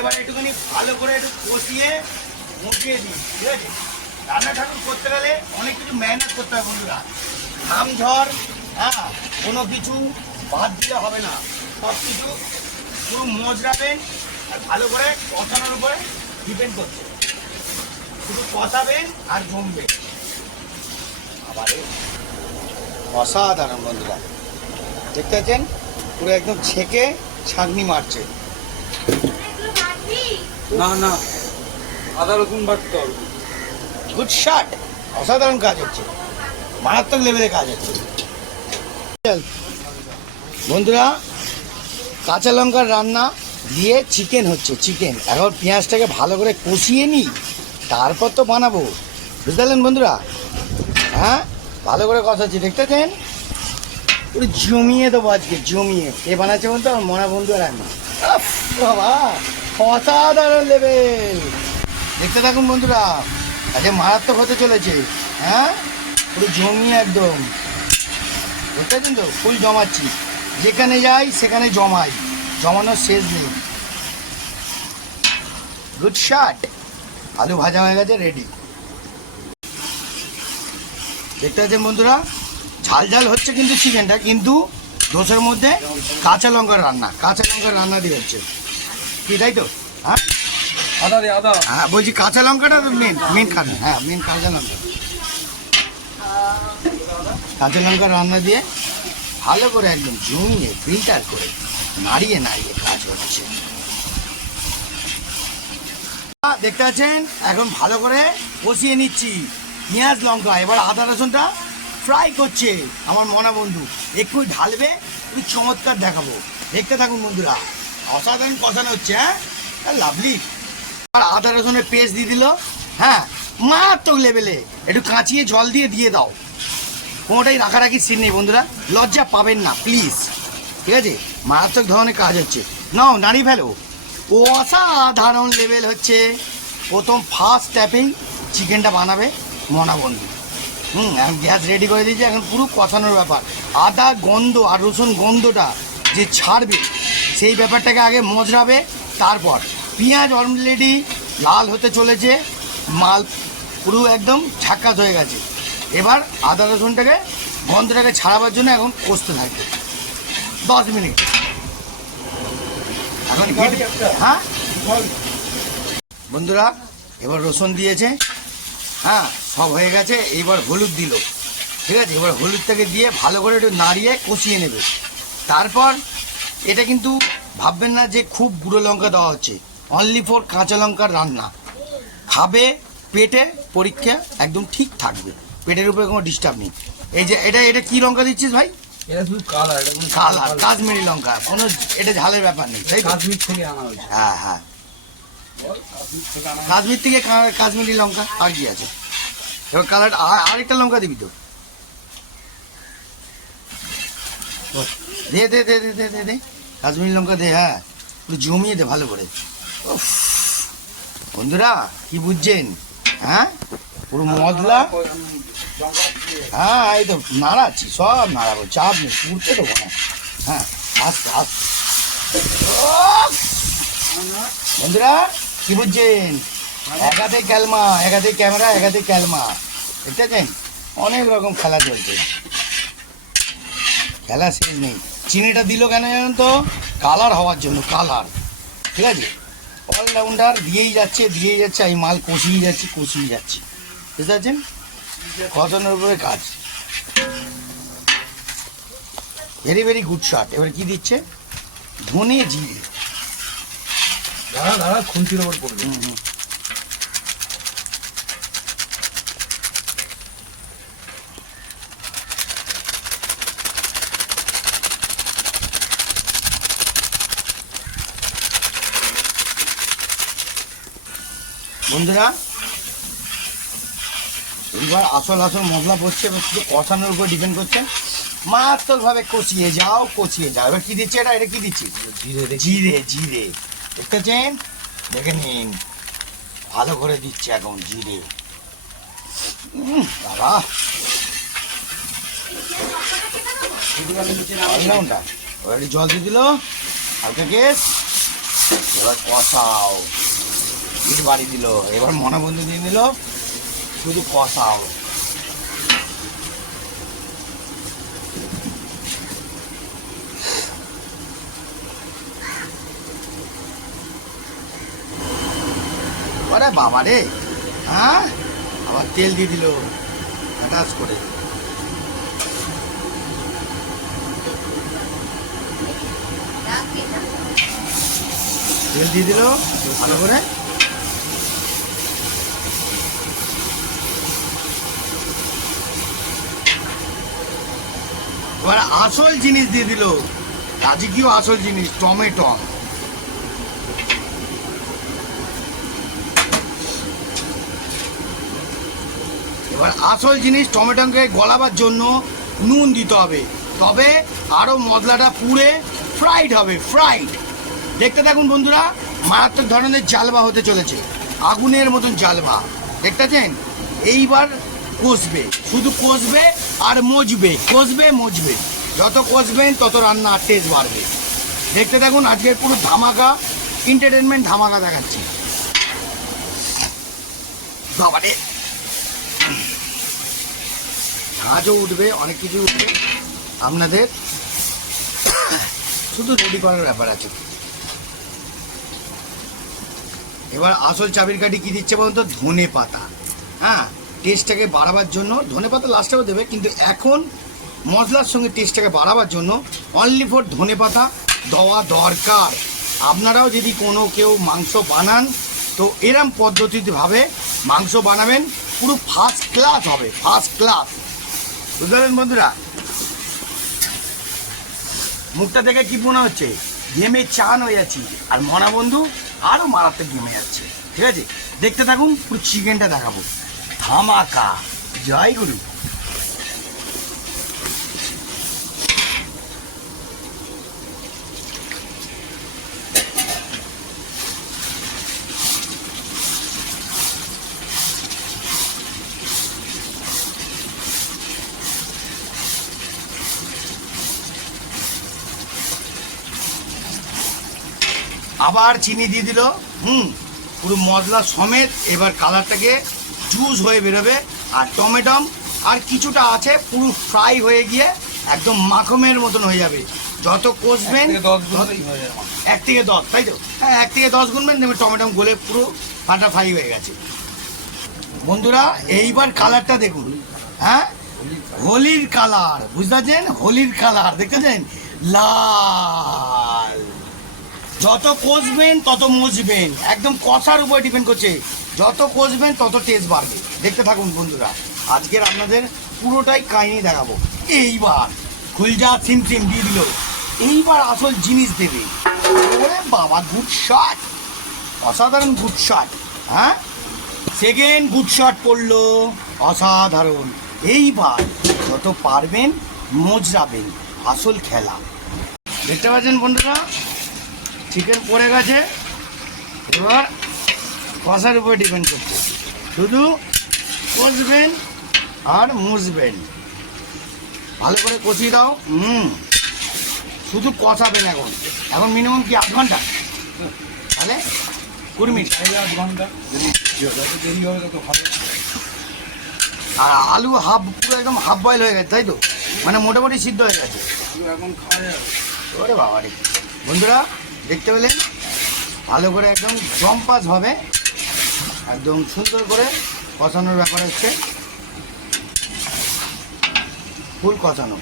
এবার একটুখানি ভালো করে একটু কষিয়ে মুখিয়ে দিই, ঠিক আছে। রান্না ঠাকুর করতে গেলে অনেক কিছু মেহনত করতে হবে বন্ধুরা। ঘাম ঝড় কোনো কিছু বাদ দিলে হবে না, সব কিছু পুরো মজরাবেন আর ভালো করে কষানোর উপরে ডিপেন্ড করছে। শুধু কষাবেন আর জমবে। আবার অসাধারণ বন্ধুরা, দেখতে পাচ্ছেন পুরো একদম ছেঁকে ছাঁকনি মারছে। না না, আদা রসুন বাটতে হবে। গুড শট, অসাধারণ কাজ হচ্ছে, মারাত্মক লেভেলের কাজ হচ্ছে বন্ধুরা। কাঁচা লঙ্কার রান্না দিয়ে চিকেন হচ্ছে, চিকেন। এখন পেঁয়াজটাকে ভালো করে কষিয়ে নিই, তারপর তো বানাবো, বুঝতে পারলেন বন্ধুরা। হ্যাঁ, ভালো করে কষাচ্ছি, দেখতেছেন পুরো জমিয়ে দেবো আজকে, জমিয়ে। এ বানাচ্ছে বলতে আমার মনা বন্ধু রান্না, বাবা অসাধারণ লেভেল। দেখতে থাকুন বন্ধুরা, আজকে মারাত্মক হতে চলেছে। হ্যাঁ, পুরো জমিয়ে একদম, বুঝতে পারছেন তো, ফুল জমাচ্ছি। যেখানে যাই সেখানে জমাই, জমানোর শেষ নেই। Good shot. আলু ভাজা হয়ে গেছে, রেডি। দেখতে পাচ্ছেন বন্ধুরা, ঝাল ঝাল হচ্ছে কিন্তু চিকেনটা, কিন্তু দোষের মধ্যে কাঁচা লঙ্কার রান্না, কাঁচা লঙ্কার রান্না দিয়ে হচ্ছে কি, তাই তো? হ্যাঁ, আদা দে, আদা। হ্যাঁ বলছি কাঁচা লঙ্কাটা তো মেন খাবেন। হ্যাঁ, মেন কাঁচা লঙ্কা। কাঁচা লঙ্কার রান্না দিয়ে ভালো করে একদম জমিয়ে ফিল্টার করে নাড়িয়ে নাড়িয়ে কাজ হচ্ছে। দেখতে পাচ্ছেন এখন ভালো করে কষিয়ে নিচ্ছি পেঁয়াজ লঙ্কা। এবার আদা রসুনটা ফ্রাই করছে আমার মনা বন্ধু, একটু ঢালবে, একটু চমৎকার দেখাবো। দেখতে থাকুন বন্ধুরা, অসাধারণ কষানো হচ্ছে। হ্যাঁ, লাভলি। আর আদা রসুনের পেস্ট দিয়ে দিল। হ্যাঁ, মারাত্মক লেভেলে। একটু কাঁচিয়ে জল দিয়ে দিয়ে দাও, কোনোটাই রাখারাখি সিন নেই বন্ধুরা, লজ্জা পাবেন না প্লিজ, ঠিক আছে। মারাত্মক ধরনের কাজ হচ্ছে, নাও নাড়িয়ে ফেলো। অসাধারণ লেভেল হচ্ছে। প্রথম ফার্স্ট ট্যাপেই চিকেনটা বানাবে মনা বন্ধু। এখন গ্যাস রেডি করে দিয়েছে, এখন পুরো কষানোর ব্যাপার। আদা গন্ধ আর রসুন গন্ধটা যে ছাড়বে, সেই ব্যাপারটাকে আগে মজরাবে। তারপর পেঁয়াজ অলরেডি লাল হতে চলেছে, মাল পুরো একদম ঝাক্কাস হয়ে গেছে। এবার আদা রসুনটাকে গন্ধটাকে ছাড়াবার জন্য এখন কষতে থাকবে 10 মিনিট। এখন হ্যাঁ বন্ধুরা, এবার রসুন দিয়েছে, হ্যাঁ সব হয়ে গেছে। এইবার হলুদ দিল, ঠিক আছে। এবার হলুদটাকে দিয়ে ভালো করে একটু নাড়িয়ে কষিয়ে নেবে। তারপর এটা কিন্তু ভাববেন না যে খুব গুঁড়ো লঙ্কা দেওয়া হচ্ছে, অনলি ফর কাঁচা লঙ্কার রান্না। খাবে, পেটে পরীক্ষা একদম ঠিক থাকবে, পেটের উপরে কোনো ডিস্টার্ব নেই। এই যে এটা এটা কি লঙ্কা দিচ্ছিস ভাই? এটা শুধু কালার, এটা কোনো কালার, কাশ্মীরি লঙ্কা, কোনো এটা ঝালের ব্যাপার নেই, তাই তো? কাশ্মীর থেকে আনা হয়েছে। হ্যাঁ হ্যাঁ, কাশ্মীর থেকে কাশ্মীরি লঙ্কা, আর কি আছে। এবার কালার আরেকটা লঙ্কা দিবি তো, দে দে দে দে দে দে দে কাশ্মীরি লঙ্কা দে। হ্যাঁ, পুরো জমিয়ে দে ভালো করে। উফ, বন্ধুরা কি বুঝছেন? হ্যাঁ, পুরো মশলা। হ্যাঁ, এই তো নাড়াচ্ছি, সব নাড়াবো, চাপ নেই, পুড়তে দেবো না। হ্যাঁ, আস্তে আস্তে। বন্ধুরা কি বুঝছেন? এক হাতে ক্যালমা, এক হাতে ক্যামেরা, এক হাতে ক্যালমা, দেখতেছেন? অনেক রকম খেলা চলছে, খেলা শেষ নেই। চিনিটা দিল কেন জানেন তো? কালার হওয়ার জন্য, কালার, ঠিক আছে। অলরাউন্ডার দিয়েই যাচ্ছে, দিয়েই যাচ্ছে, আমি মাল কষিয়ে যাচ্ছি, কষিয়ে যাচ্ছি, বুঝতে পারছেন? কষানোর উপরে কাজ, ভেরি ভেরি গুড শট। এবার কি দিচ্ছে? ধনে জিরে। দাঁড়া দাঁড়া, খুন্তির ওপর পড়বে। বন্ধুরা এবার আসল মশলা পড়ছে, এবার শুধু কষানোর উপর ডিপেন্ড করছে। মারাত্মকভাবে কষিয়ে যাও, কষিয়ে যাও। এবার কি দিচ্ছে এটা? এটা কি দিচ্ছি? জিরে, জিরে, জিরে, দেখতেছেন? দেখে নিন, ভালো করে দিচ্ছে এখন জিরে। বাবা অলরাউন্ডার। ওরা জল দিয়ে দিল, হালকা গ্যাস। এবার কষাও, ইট বাড়ি দিল, এবার মনাবন্ধু দিয়ে নিল, শুধু কষাও। আরে বাবা রে, হ্যাঁ আবার তেল দিয়ে দিল হঠাৎ করে। তেল দিয়ে দিল ভালো করে। এবার আসল জিনিস দিয়ে দিল, রাজকীয় আসল জিনিস, টমেটো। এবার আসল জিনিস টমেটোকে গলাবার জন্য নুন দিতে হবে, তবে আরও মশলাটা পুড়ে ফ্রাইড হবে, ফ্রাইড। দেখতে থাকুন বন্ধুরা, মারাত্মক ধরনের জালবা হতে চলেছে, আগুনের মতন জালবা, দেখতেছেন? এইবার কষবে, শুধু কষবে আর মজবে, কষবে মজবে, যত কষবেন তত রান্নার টেস্ট বাড়বে। দেখতে থাকুন, আজকের পুরো ধামাকা এন্টারটেনমেন্ট ধামাকা দেখাচ্ছি। বাবারে, ঝাঁঝও উঠবে, অনেক কিছু উঠবে, আপনাদের শুধু রেডি করার ব্যাপার আছে। এবার আসল চাবির কাঠি কী দিচ্ছে বলুন তো? ধনে পাতা। হ্যাঁ, টেস্টটাকে বাড়াবার জন্য ধনে পাতা লাস্টেও দেবে, কিন্তু এখন মশলার সঙ্গে টেস্টটাকে বাড়াবার জন্য অনলি ফর ধনে পাতা দেওয়া দরকার। আপনারাও যদি কোনো কেউ মাংস বানান তো এরম পদ্ধতিভাবে মাংস বানাবেন, পুরো ফার্স্ট ক্লাস হবে, ফার্স্ট ক্লাস। বুঝতে পারলেন বন্ধুরা? মুখটা দেখে কি মনে হচ্ছে? ঘেমে চান হয়ে যাচ্ছি, আর মনা বন্ধু আরও মারাত্মক ঘেমে যাচ্ছে। ঠিক আছে, দেখতে থাকুন, পুরো চিকেনটা দেখাবো, ধামাকা। জয় গুরু। আবার চিনি দিয়ে দিল, পুরো মশলা সমেত। এবার কালারটাকে জুস হয়ে বেরোবে, আর টমেটো আর কিছুটা আছে পুরো ফ্রাই হয়ে গিয়ে একদম মাখনের মতন হয়ে যাবে। যত কষবেন 1 থেকে 10, তাই তো? হ্যাঁ, 1 থেকে 10 গুনবেন, দেখবেন টমেটো গলে পুরো ফাটা ফ্রাই হয়ে গেছে। বন্ধুরা এইবার কালারটা দেখুন, হ্যাঁ হোলির কালার, বুঝতে পারছেন? হোলির কালার দেখতেছেন, লাল। যত কষবেন তত মজবেন, একদম কষার উপর ডিপেন্ড করছে, যত কষবেন তত টেস্ট বাড়বে। দেখতে থাকুন বন্ধুরা, আজকের আপনাদের পুরোটাই কাহিনী দেখাবো। এইবার খুলজা সিম সিম দিয়ে দিল, এইবার আসল জিনিস দেবে। ওরে বাবা, গুড শট, অসাধারণ গুড শট। হ্যাঁ, সেকেন্ড গুড শট পড়লো, অসাধারণ। এইবার যত পারবেন মজরাবেন, আসল খেলা। দেখতে পাচ্ছেন বন্ধুরা, চিকেন পড়ে গেছে, এবার কষার উপরে ডিপেন্ড করছে, শুধু কষবেন আর মুছবেন। ভালো করে কষিয়ে দাও, শুধু কষাবেন। এখন এখন মিনিমাম কি 8 ঘন্টা, তাহলে 20 মিনিট, 8 ঘন্টা। দেরি হবে তত ভালো। আর আলু পুরো একদম হাফ বয়েল হয়ে গেছে, তাই তো? মানে মোটামুটি সিদ্ধ হয়ে গেছে এখন, খাওয়া যাবে। ওরে বাবা রে, বন্ধুরা দেখতে পেলেন, ভালো করে একদম জম্পাস হবে, একদম সুন্দর করে কষানোর ব্যাপার হচ্ছে, ফুল কষানো।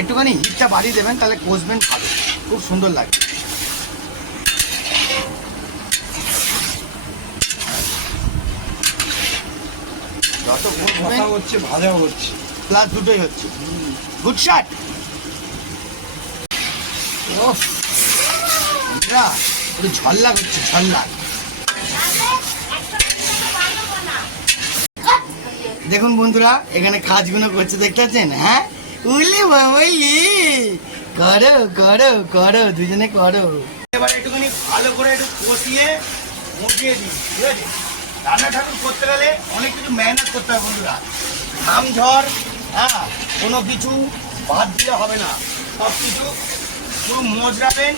একটুখানি হিটটা বাড়িয়ে দেবেন, তাহলে কষবেন ভালো, খুব সুন্দর লাগে। যত কষবেন হচ্ছে, ভাজা হচ্ছে, প্লাস দুটোই হচ্ছে। Good shot. ঝল্লাক হচ্ছে, ঝল্লাক। দেখুন বন্ধুরা, এখানে কাজগুলো করছে, দেখতে পাচ্ছেন? হ্যাঁ, উলি বাবলি, করো করো করো, দুজনে করো। এবার একটুখানি ভালো করে একটু কষিয়ে মুখিয়ে দিই, ঠিক আছে? রান্না ঠাকুর করতে গেলে অনেক কিছু মেহনত করতে হবে বন্ধুরা, ঘাম ঝড়, হ্যাঁ, কোনো কিছু বাদ দিলে হবে না, সব কিছু পুরো মজরাবেন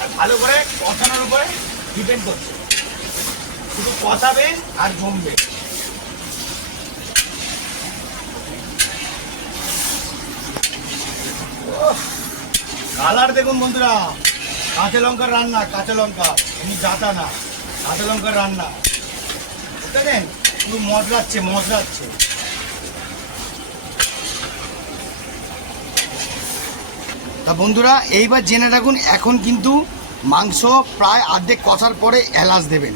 আর ভালো করে কষানোর উপরে ডিপেন্ড করছে। শুধু কষাবেন আর জমবে। কালার দেখুন বন্ধুরা, কাঁচা লঙ্কার রান্না, কাঁচা লঙ্কা এমনি জাতা না, কাঁচা লঙ্কার রান্না বুঝলেন, পুরো মজরাচ্ছে মজরাচ্ছে। তা বন্ধুরা এইবার জেনে রাখুন, এখন কিন্তু মাংস প্রায় অর্ধেক কষার পরে এলাচ দেবেন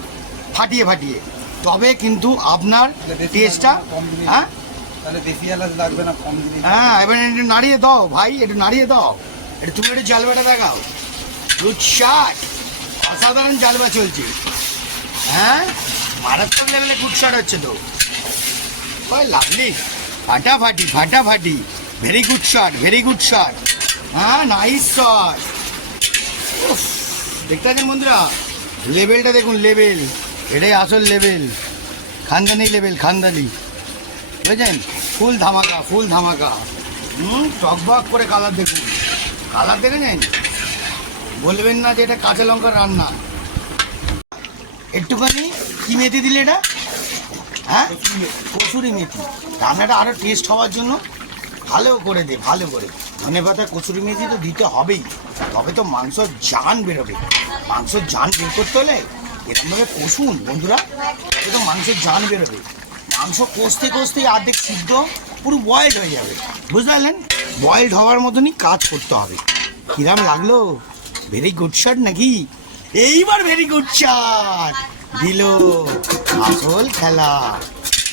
ফাটিয়ে ফাটিয়ে, তবে কিন্তু আপনার টেস্টটা, হ্যাঁ তাহলে বেশি এলাচ লাগবে না, কম দিলে। হ্যাঁ এবার একটু নাড়িয়ে দাও ভাই, একটু নাড়িয়ে দাও, একটু তুমি একটু জালবাটা দেখাও। গুড শট, অসাধারণ জালবা চলছে। হ্যাঁ মারাত্মক লেভেলে গুড শট হচ্ছে তো, ওই লাভলি, ফাটাফাটি ফাটাফাটি, very good shot, very good shot. হ্যাঁ নাইস শট। দেখতে পাচ্ছেন বন্ধুরা, লেভেলটা দেখুন, লেভেল, এটাই আসল লেভেল, খানদানি লেভেল, খানদানি, বুঝলেন? ফুল ধামাকা, ফুল ধামাকা। টকবক করে কালার দেখুন, কালার দেখেছেন, বলবেন না যে এটা কাঁচা লঙ্কার রান্না। একটুখানি কি মেথি দিলে এটা? হ্যাঁ কসুরি মেথি, রান্নাটা আরও টেস্ট হওয়ার জন্য ভালো করে দে, ভালো করে ধনে পাতা কসুরি মেথি তো দিতে হবেই, তবে তো মাংস জান বেরোবে। মাংস জান বের করতে হলে এরকমভাবে কষুন বন্ধুরা, তবে তো মাংসের জান বেরোবে। মাংস কষতে কষতেই অর্ধেক সিদ্ধ পুরো বয়েলড হয়ে যাবে, বুঝতে পারলেন? বয়েলড হওয়ার মতনই কাজ করতে হবে। কিরাম লাগলো? ভেরি গুড শট নাকি? এইবার ভেরি গুড শট দিল, আসল খেলা।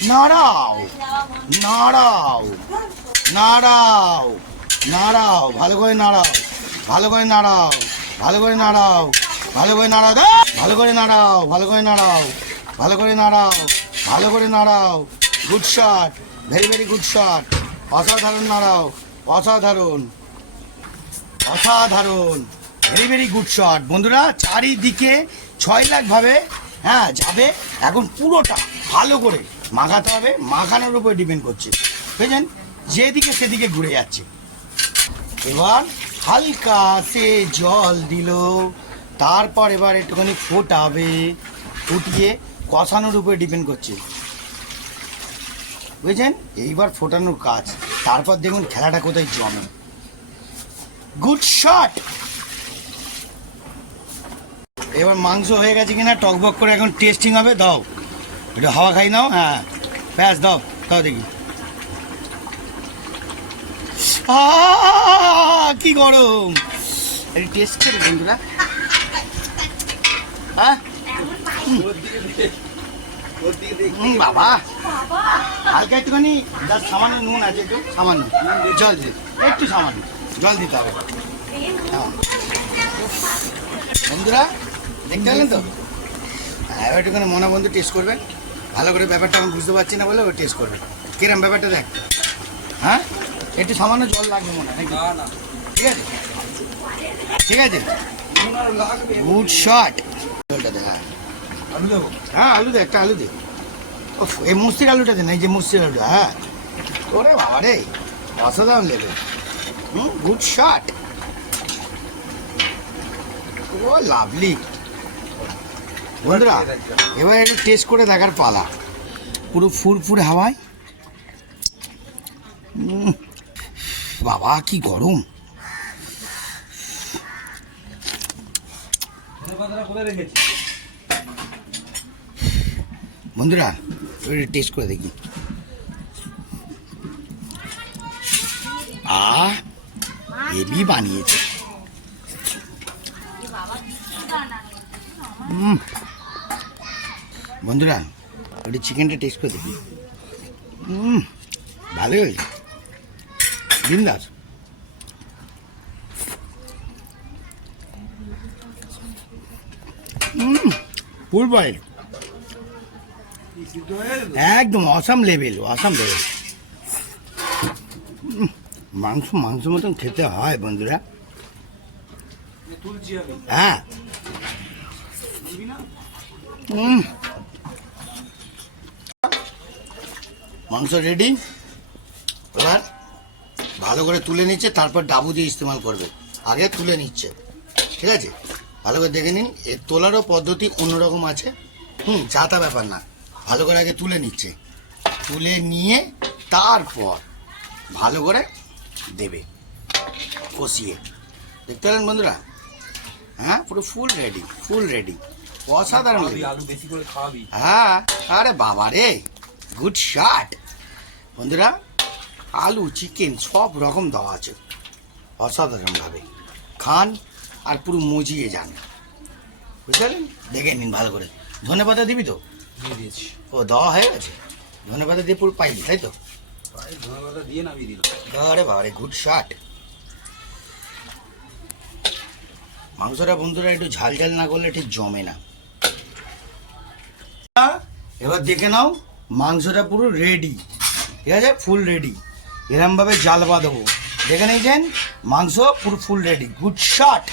নাড়াও নাড়াও নাড়াও নাড়াও, ভালো করে নাড়াও, ভালো করে নাড়াও, ভালো করে নাড়াও, ভালো করে নাড়াও, ভালো করে নাড়াও, ভালো করে নাড়াও, ভালো করে নাড়াও, ভালো করে নাড়াও। Good shot, very very good shot, অসাধারণ নাড়াও, অসাধারণ অসাধারণ, ভেরি ভেরি গুড শট। বন্ধুরা চারিদিকে 6 লাখ ভাবে হ্যাঁ যাবে, এখন পুরোটা ভালো করে মাখাতে হবে, মাখানোর উপরে ডিপেন্ড করছে, বুঝলেন? যেদিকে সেদিকে ঘুরে যাচ্ছে। এবার হালকা সে জল দিল, তারপর এবার একটুখানি ফোটাবে, ফুটিয়ে কষানোর উপরে ডিপেন্ড করছে, বুঝছেন? এইবার ফোটানোর কাজ, তারপর দেখুন খেলাটা কোথায় জমে। Good shot. এবার মাংস হয়ে গেছে কিনা টকবক করে এখন টেস্টিং হবে, দাও একটু হাওয়া খাই নাও, হ্যাঁ ব্যাস দাও দাও দেখি। কি গরম, একটু টেস্ট করি বন্ধুরা। হ্যাঁ বাবা, হালকা একটুখানি জাস্ট সামান্য নুন আছে, একটু সামান্য জল দিয়ে, একটু সামান্য জল দিতে হবে। হ্যাঁ বন্ধুরা দেখতে পেলেন তো? এবার একটুখানি মনে বন্ধু টেস্ট করবেন ভালো করে, ব্যাপারটা আমি বুঝতে পারছি না বলে ও টেস্ট করবে কিরম ব্যাপারটা দেখ। হ্যাঁ একটু সামান্য জল লাগবে মনে হয়, ঠিক আছে ঠিক আছে। Good shot. জলটা দে, হ্যাঁ আলু দেবো? হ্যাঁ আলু দে, একটা আলু দে। ও এই মুস্তির আলুটা দে না, এই যে মুস্তির আলুটা, হ্যাঁ ওরে বাবা রে, অসাধারণ লেগে। গুড শট, ও লাভলি। বন্ধুরা এবার একটু টেস্ট করে দেখার পালা, পুরো ফুরফুরে হাওয়ায়। বাবা কি গরম। বন্ধুরা এবার টেস্ট করে দেখি। হেভি বানিয়েছে। বন্ধুরা ওটা চিকেনটা টেস্ট করে দেখি। ভালোই হয়েছে, বিন্দাস। ফুল বয়েল, একদম অসাম লেভেল, অসাম লেভেল। মাংস মাংস মতন খেতে হয় বন্ধুরা। হ্যাঁ মাংস রেডি। এবার ভালো করে তুলে নিচ্ছে, তারপর ডাবু দিয়ে ইস্তেমাল করবে, আগে তুলে নিচ্ছে। ঠিক আছে, ভালো করে দেখে নিন। এর তোলারও পদ্ধতি অন্যরকম আছে। যা তা ব্যাপার না, ভালো করে আগে তুলে নিচ্ছে, তুলে নিয়ে তারপর ভালো করে দেবে কষিয়ে। দেখতে পেলেন বন্ধুরা? হ্যাঁ, পুরো ফুল রেডি, অসাধারণ খাওয়াবি, লাগে। আলু বেশি করে খাওয়াবি। হ্যাঁ, আরে বাবা রে, গুড শট বন্ধুরা। আলু চিকেন সব রকম দেওয়া আছে, অসাধারণভাবে খান আর পুরো মজিয়ে যান, বুঝলেন? দেখে নিন ভালো করে। ধনেপাতা দিবি তো? দিয়ে দিয়েছি। ও দেওয়া হয়ে গেছে, ধনেপাতা দিয়ে পুরো পাইলি তাই তো? প্রায় ধনেপাতা দিয়ে নামিয়ে দিলাম। আরে বাবা রে, গুড শট। মাংসটা বন্ধুরা একটু ঝাল ঝাল না করলে ঠিক জমে না। এবার দেখে নাও, মাংসটা পুরো রেডি, ঠিক আছে, ফুল রেডি। এরমভাবে জাল বাঁধবো, দেখে নিয়েছেন মাংস পুরো ফুল রেডি, গুড শট।